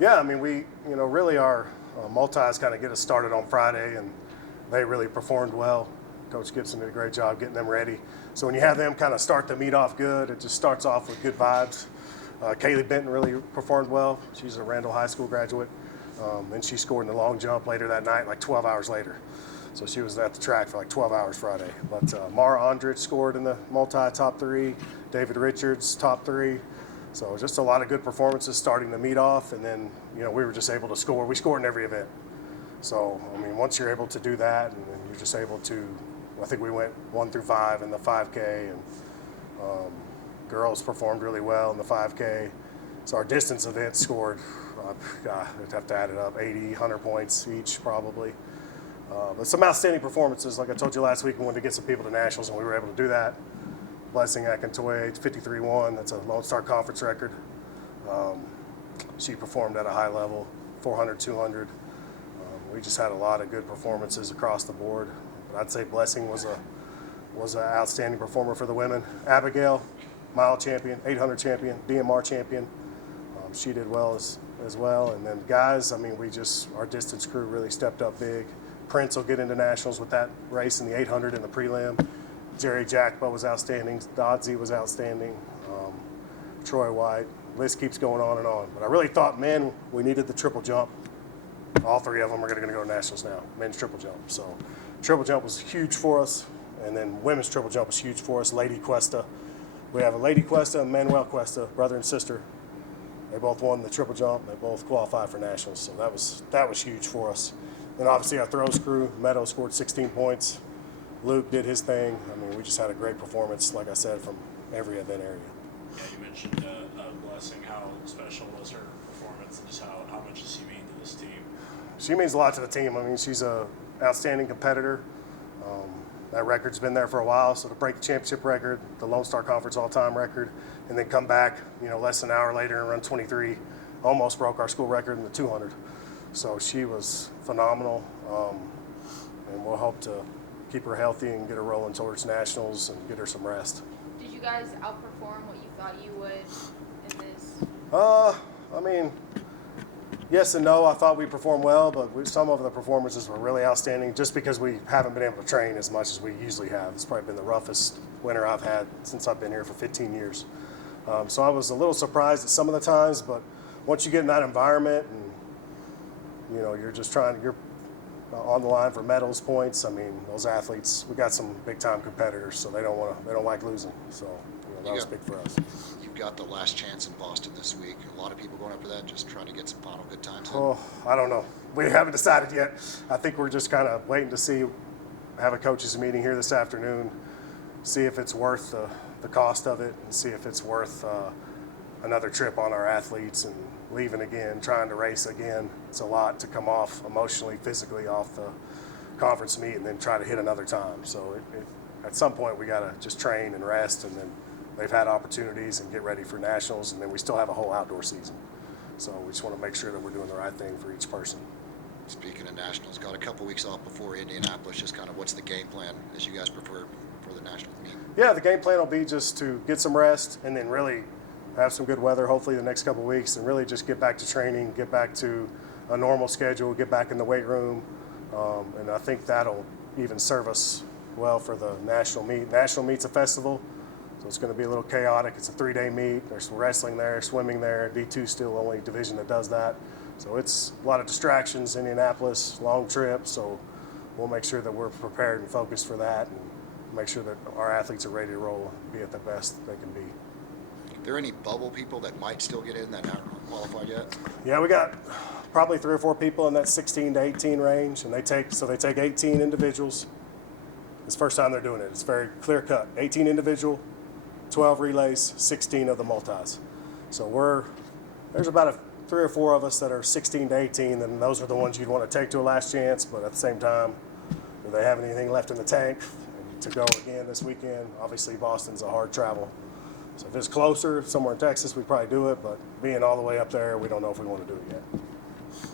Yeah, I mean, really our multis kind of get us started on Friday, and they really performed well. Coach Gibson did a great job getting them ready. So when you have them kind of start the meet off good, it just starts off with good vibes. Kaylee Benton really performed well. She's a Randall High School graduate, and she scored in the long jump later that night, like 12 hours later. So she was at the track for like 12 hours Friday. But Mara Andrich scored in the multi top 3. David Richards top 3. So just a lot of good performances starting the meet off, and then we were just able to score. We scored in every event. So I mean, once you're able to do that, and then you're just able to, I think we went 1 through 5 in the 5K, and girls performed really well in the 5K. So our distance events scored, I'd have to add it up, 80, 100 points each probably. But some outstanding performances. Like I told you last week, we wanted to get some people to nationals, and we were able to do that. Blessing Akintoye, 53-1. That's a Lone Star Conference record. She performed at a high level, 400, 200. We just had a lot of good performances across the board. But I'd say Blessing was an outstanding performer for the women. Abigail, mile champion, 800 champion, DMR champion. She did well as well. And then guys, I mean, our distance crew really stepped up big. Prince will get into nationals with that race in the 800 in the prelim. Jerry Jackbo was outstanding. Doddsy was outstanding. Troy White. List keeps going on and on. But I really thought, man, we needed the triple jump. All 3 of them are going to go to nationals now, men's triple jump. So triple jump was huge for us. And then women's triple jump was huge for us. Lady Cuesta. We have a Lady Cuesta and Manuel Cuesta, brother and sister. They both won the triple jump. They both qualified for nationals. So that was huge for us. And obviously our throws crew, Meadow scored 16 points. Luke did his thing. I mean, we just had a great performance, like I said, from every event area. Yeah, you mentioned Blessing. How special was her performance, and just how much does she mean to this team? She means a lot to the team. I mean, she's an outstanding competitor. That record's been there for a while, so to break the championship record, the Lone Star Conference all-time record, and then come back, less than an hour later and run 23, almost broke our school record in the 200. So she was phenomenal, and we'll hope to keep her healthy and get her rolling towards nationals and get her some rest. Did you guys outperform what you thought you would in this? I mean, yes and no. I thought we performed well, but some of the performances were really outstanding just because we haven't been able to train as much as we usually have. It's probably been the roughest winter I've had since I've been here for 15 years. So I was a little surprised at some of the times, but once you get in that environment and you're just you're on the line for medals, points. I mean, those athletes, we got some big time competitors, so they don't like losing. So that was big for us. You've got the last chance in Boston this week. A lot of people going after that, just trying to get some final good times in. Oh, I don't know. We haven't decided yet. I think we're just kind of waiting to see. Have a coaches meeting here this afternoon, see if it's worth the cost of it, and see if it's worth another trip on our athletes and leaving again, trying to race again. It's a lot to come off emotionally, physically off the conference meet and then try to hit another time. So at some point we got to just train and rest, and then they've had opportunities and get ready for nationals, and then we still have a whole outdoor season. So we just want to make sure that we're doing the right thing for each person. Speaking of nationals, got a couple weeks off before Indianapolis. Just kind of what's the game plan as you guys prefer for the national meet? Yeah, the game plan will be just to get some rest and then really have some good weather, hopefully the next couple of weeks, and really just get back to training, get back to a normal schedule, get back in the weight room, and I think that'll even serve us well for the national meet. National meet's a festival, so it's going to be a little chaotic. It's a 3-day meet. There's some wrestling there, swimming there. D2's still the only division that does that. So it's a lot of distractions, Indianapolis, long trip, so we'll make sure that we're prepared and focused for that and make sure that our athletes are ready to roll and be at the best they can be. Are there any bubble people that might still get in that aren't qualified yet? Yeah, we got probably 3 or 4 people in that 16 to 18 range, and they take 18 individuals. It's the first time they're doing it. It's very clear cut. 18 individual, 12 relays, 16 of the multis. So there's about 3 or 4 of us that are 16 to 18, and those are the ones you'd want to take to a last chance. But at the same time, do they have anything left in the tank to go again this weekend? Obviously, Boston's a hard travel. So if it's closer, somewhere in Texas, we'd probably do it. But being all the way up there, we don't know if we want to do it yet.